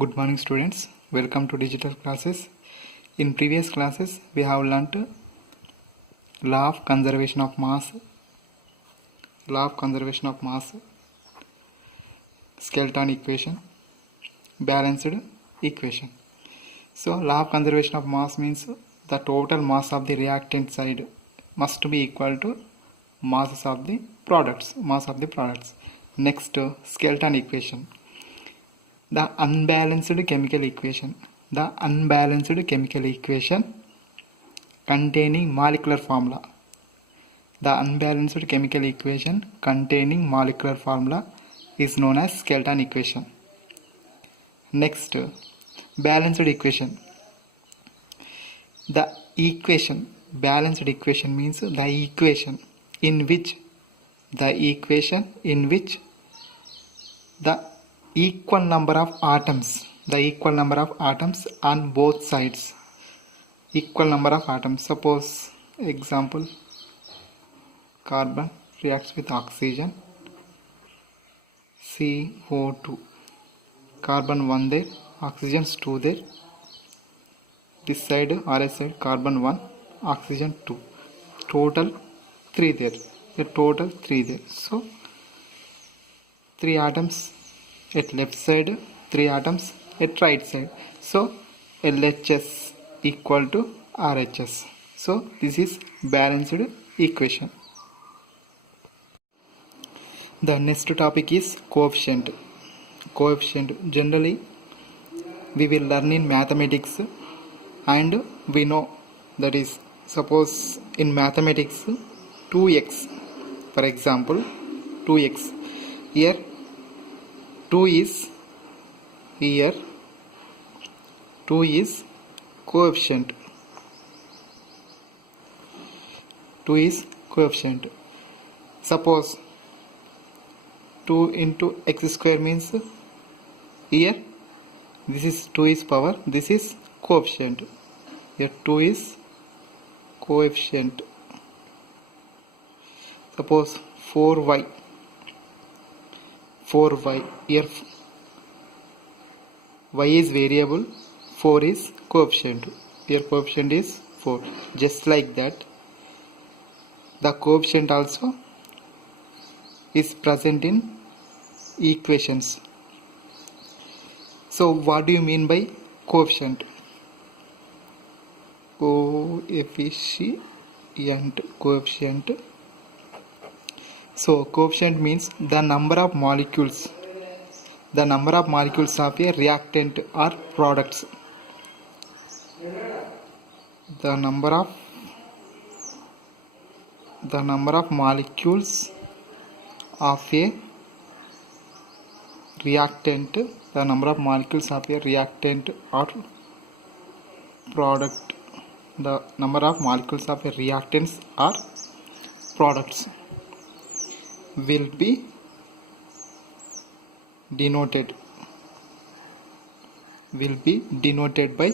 Good morning students, welcome to digital classes. In previous classes we have learnt law of conservation of mass, skeleton equation, balanced equation. So law of conservation of mass means the total mass of the reactant side must be equal to mass of the products. Next, skeleton equation. The unbalanced chemical equation containing molecular formula. The unbalanced chemical equation containing molecular formula is known as skeleton equation. Next, balanced equation. Balanced equation means the equation in which the equal number of atoms on both sides. Suppose example, carbon reacts with oxygen, CO2, carbon 1 there, oxygen 2 there, this side RS side carbon 1, oxygen 2, total 3 there, so 3 atoms at left side, 3 atoms at right side, so LHS equal to RHS. So this is balanced equation. The next topic is coefficient. Generally we will learn in mathematics, and we know that is, suppose in mathematics 2x, for example 2x, here 2 is coefficient. Suppose 2 into x square means here this is 2 is power, this is coefficient. Here 2 is coefficient. Suppose 4y, here y is variable, 4 is coefficient. Here coefficient is 4. Just like that, the coefficient also is present in equations. So what do you mean by coefficient? Coefficient. So coefficient means the number of molecules of a reactant or products. The number of molecules of a reactant or product. The number of molecules of a reactants or products will be denoted by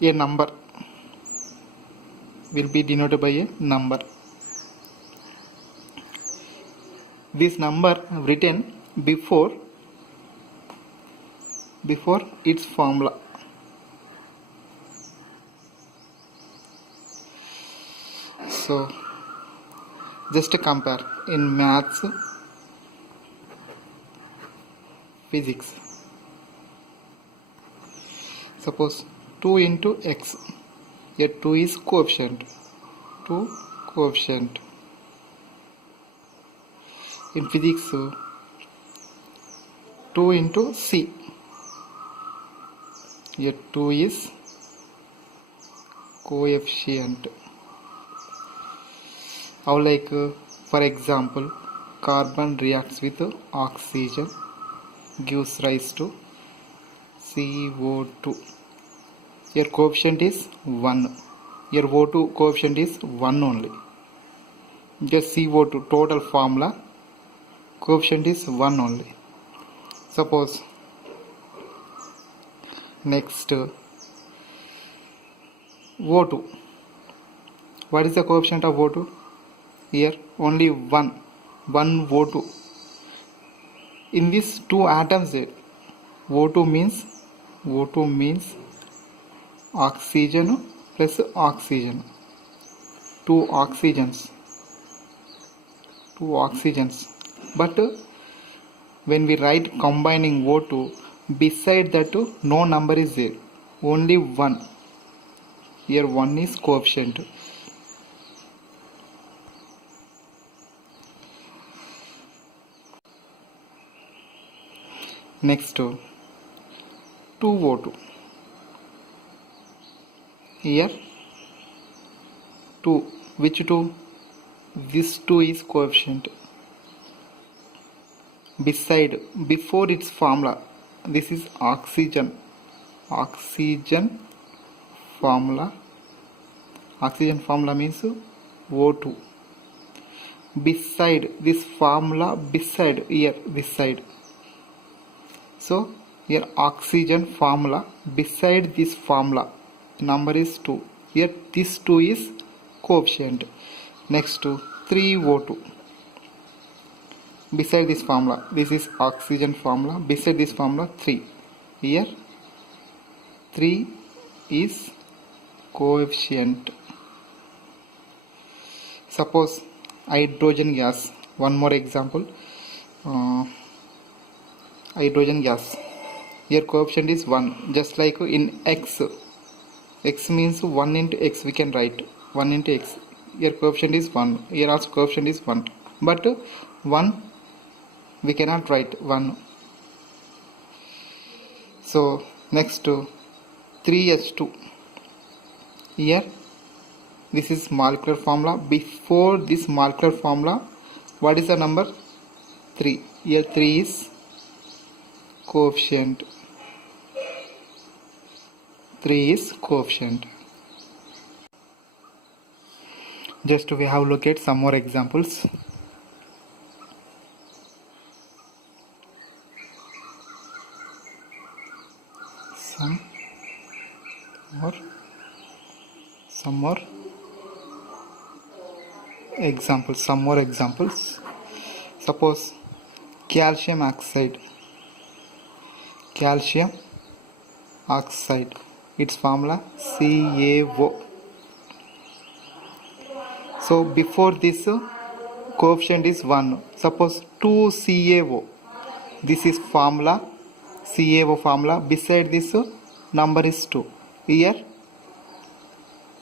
a number. This number written before its formula. So just to compare in maths, physics, suppose 2 into x, here 2 is coefficient. In physics 2 into c, here 2 is coefficient. How, like for example, carbon reacts with oxygen, gives rise to CO2. Here coefficient is 1. Here O2 coefficient is 1 only. Just CO2 total formula coefficient is 1 only. Suppose next O2. What is the coefficient of O2? Here only 1 O2. In these two atoms there, O2 means oxygen plus oxygen, two oxygens. But when we write combining O2, beside that no number is there, only 1. Here 1 is coefficient. Next, 2O2. Here 2. Which 2? This 2 is coefficient. Before its formula, this is oxygen formula. Oxygen formula means O2. Beside this formula, here this side. So here oxygen formula, beside this formula number is 2. Here this 2 is coefficient. Next to 3O2. Beside this formula, this is oxygen formula, beside this formula 3. Here 3 is coefficient. Suppose hydrogen gas, one more example. Hydrogen gas, here coefficient is 1, just like in x means 1 into x, we can write 1 into x. Here coefficient is 1, here also coefficient is 1, but 1 we cannot write 1. So next to 3H2, here this is molecular formula. Before this molecular formula, what is the number? 3. Here 3 is coefficient. 3 is coefficient. Just we have look at some more examples. Some more examples. Suppose calcium oxide, its formula CaO. So before this coefficient is 1. Suppose 2CaO, this is formula CaO formula, beside this number is 2. Here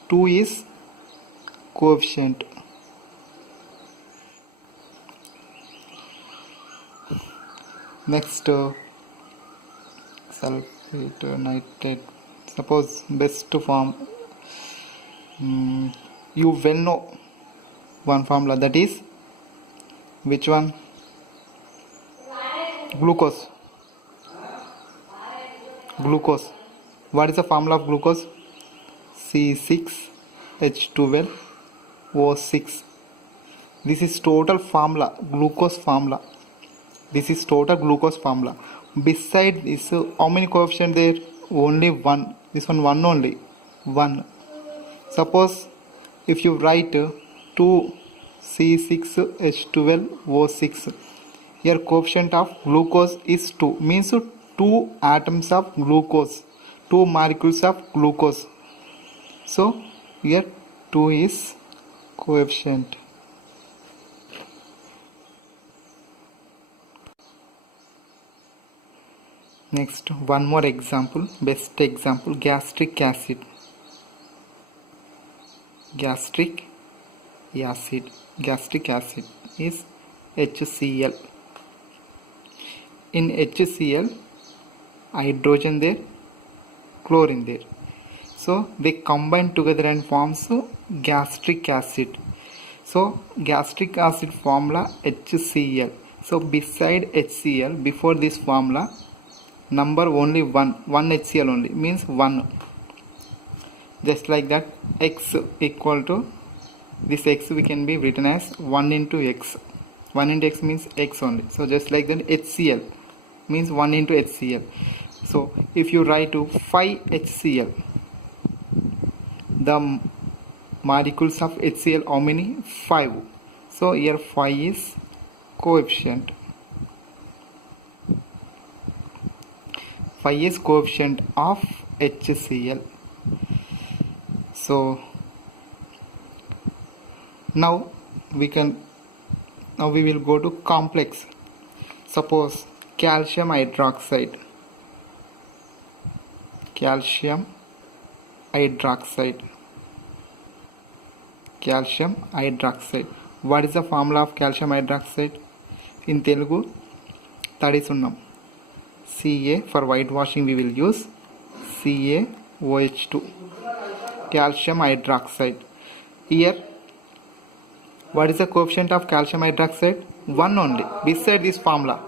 2 is coefficient. Next, sulfate, nitrate. Suppose best form, you well know one formula, that is which one? Glucose. What is the formula of glucose? C6H12O6. This is total formula, glucose formula. Beside this, how many coefficient there? Only 1. This one only. 1. Suppose if you write 2C6H12O6, here coefficient of glucose is 2, means 2 atoms of glucose, 2 molecules of glucose. So here 2 is coefficient. Next, one more example, best example, gastric acid. Gastric acid is HCl. In HCl, hydrogen there, chlorine there. So they combine together and forms gastric acid. So gastric acid formula HCl. So beside HCl, before this formula, number only 1 HCl only, means 1. Just like that, x equal to this, x we can be written as 1 into x. 1 into x means x only. So just like that, HCl means 1 into HCl. So if you write to 5HCl, the molecules of HCl how many? 5. So here 5 is coefficient. Phi is coefficient of HCl. So now we will go to complex. Suppose calcium hydroxide, calcium hydroxide. What is the formula of calcium hydroxide? In Telugu, Tadisunnam. Ca, for whitewashing we will use CaOH2, calcium hydroxide. Here, what is the coefficient of calcium hydroxide? 1 only, beside this formula.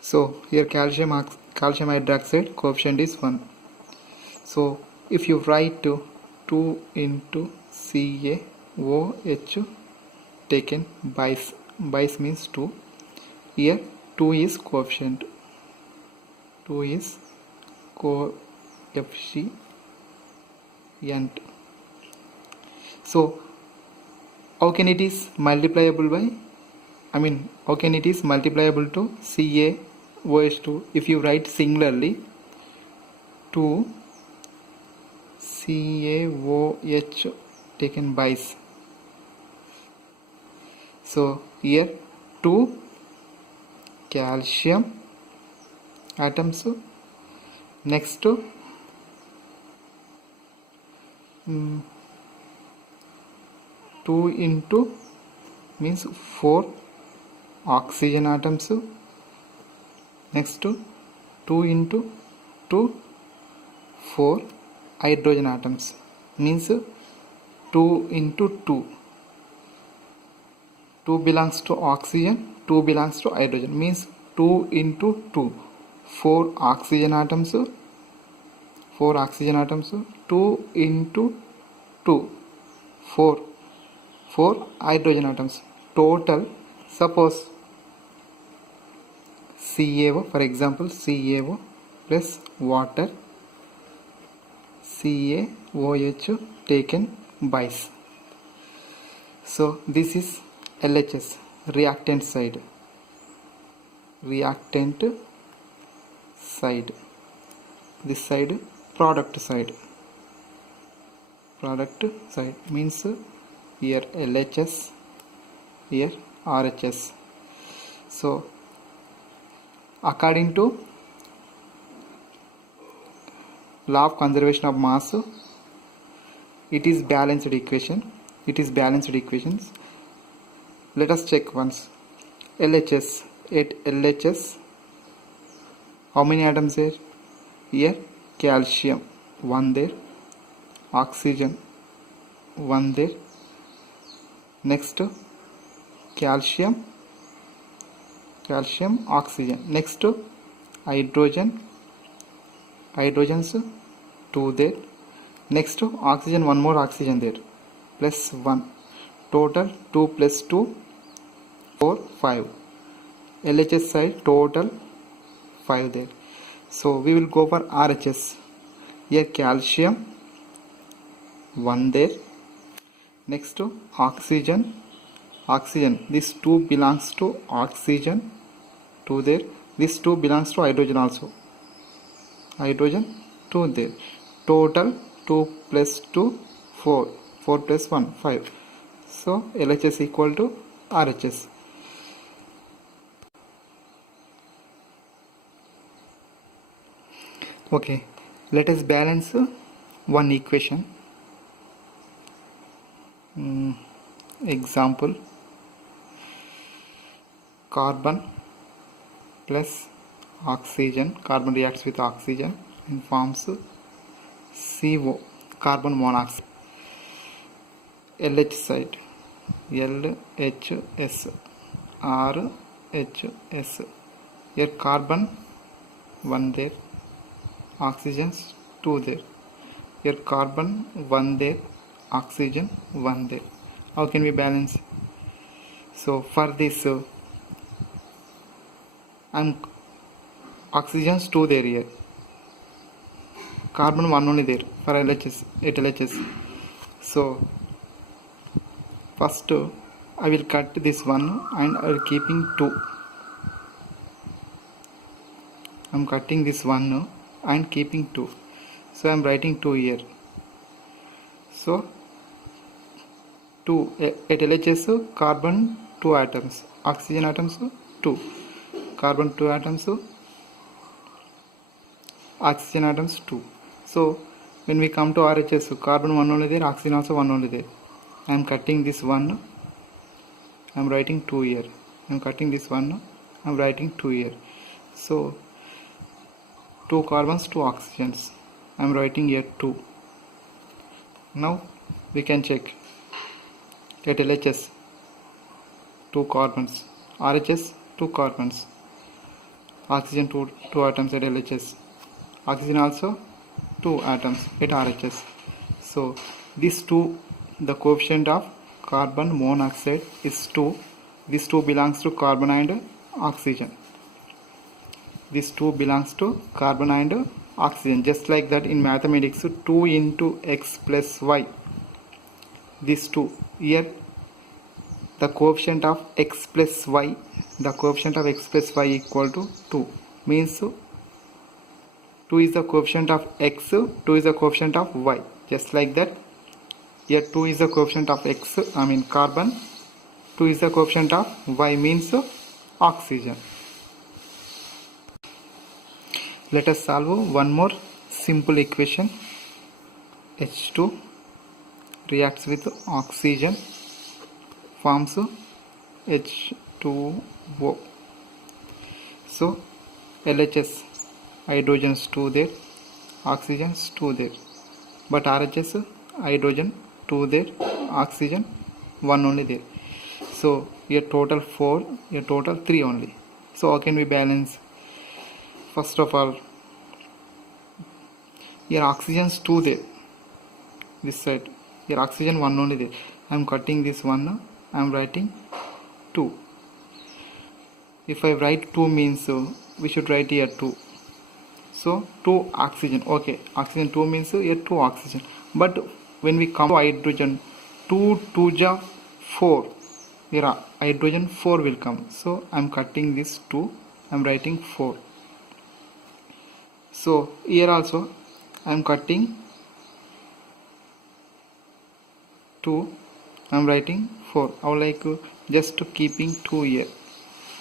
So here calcium hydroxide coefficient is 1. So if you write 2 into CaOH taken bis means 2. Here 2 is coefficient. So how can it is multiplyable by? How can it is multiplyable to CaOH2? If you write singularly 2 CaOH taken bis. So here 2 calcium atoms. Next 2 into means 4 oxygen atoms. Next 2 into 2 4 hydrogen atoms, means 2 into 2. 2 belongs to oxygen, 2 belongs to hydrogen, means 2 into 2 4 oxygen atoms, 2 into 2 4 hydrogen atoms. Total, suppose CaO, for example CaO plus water, CaOH taken bis. So this is LHS, reactant side. This side product side. Means here LHS, here RHS. So according to law of conservation of mass, it is balanced equations. Let us check once. LHS, at LHS how many atoms there? Here calcium 1 there, oxygen 1 there. Next calcium oxygen. Next hydrogens 2 there. Next oxygen, 1 more oxygen there, plus 1. Total 2 plus 2 4 5. LHS side total 5 there. So we will go for RHS. Here calcium 1 there. Next oxygen, this 2 belongs to oxygen, 2 there. This 2 belongs to hydrogen also, hydrogen 2 there. Total 2 plus 2 4, 4 plus 1 5. So LHS equal to RHS. Okay, let us balance one equation. Example, carbon plus oxygen, carbon reacts with oxygen and forms CO, carbon monoxide. LH side, LHS, RHS. Here carbon 1 there, oxygens 2 there. Here carbon 1 there, oxygen 1 there. How can we balance? So for this oxygens 2 there, here carbon 1 only there for LHS, at LHS. So first I will cut this one and I will keeping 2. I'm cutting this 1 and keeping 2. So I'm writing 2 here. So 2 at LHS carbon 2 atoms, oxygen atoms 2, carbon 2 atoms, oxygen atoms 2. So when we come to RHS, carbon 1 only there, oxygen also 1 only there. I am cutting this 1, I am writing 2 here. I am cutting this 1, I am writing 2 here. So 2 carbons, 2 oxygens. I am writing here 2. Now we can check. At LHS 2 carbons, RHS 2 carbons, oxygen 2 atoms at LHS, oxygen also 2 atoms at RHS. So these 2, the coefficient of carbon monoxide is 2. This 2 belongs to carbon and oxygen. This 2 belongs to carbon and oxygen. Just like that in mathematics, 2 into x plus y. This 2 here, the coefficient of x plus y, equal to 2, means 2 is the coefficient of x, 2 is the coefficient of y. Just like that, here 2 is the coefficient of x, carbon, 2 is the coefficient of y, means oxygen. Let us solve one more simple equation. H2 reacts with oxygen, forms H2O. So LHS, hydrogens 2 there, oxygens 2 there, but RHS, hydrogen 2 there, oxygen 1 only there. So here total 4, here total 3 only. So how can we balance? First of all, here oxygens 2 there, this side, here oxygen 1 only there. I am cutting this 1, I am writing 2. If I write 2 means we should write here 2. So 2 oxygen, okay, oxygen 2 means here 2 oxygen. But when we come to hydrogen, 2 2 4, here hydrogen 4 will come. So I am cutting this 2, I am writing 4. So here also I am cutting 2, I am writing 4. I like just keeping 2 here.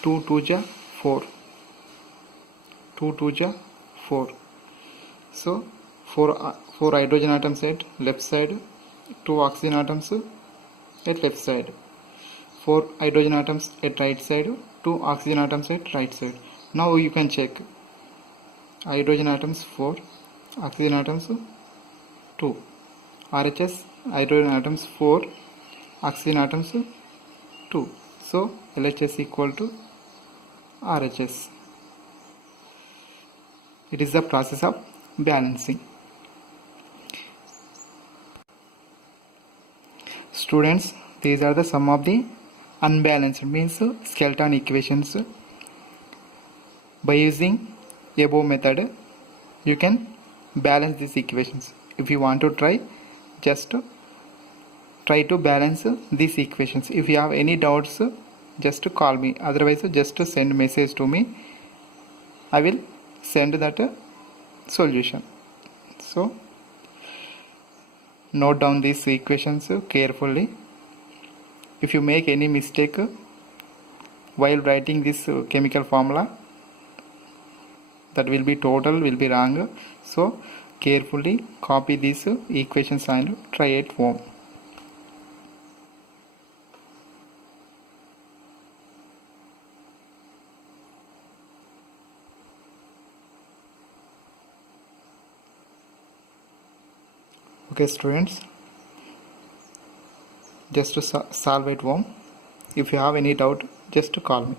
2 2 4. 2 2 4. So 4 hydrogen atoms at left side, 2 oxygen atoms at left side, 4 hydrogen atoms at right side, 2 oxygen atoms at right side. Now you can check. Hydrogen atoms 4, oxygen atoms 2, RHS, hydrogen atoms 4, oxygen atoms 2. So LHS equal to RHS. It is the process of balancing. Students, these are the some of the unbalanced, means skeleton equations. By using above method, you can balance these equations. If you want to try, just try to balance these equations. If you have any doubts, just call me. Otherwise, just send message to me. I will send that solution. So note down these equations carefully. If you make any mistake while writing this chemical formula, that will be wrong. So carefully copy these equations and try at home. Okay students, just to solve at home. If you have any doubt, just call me.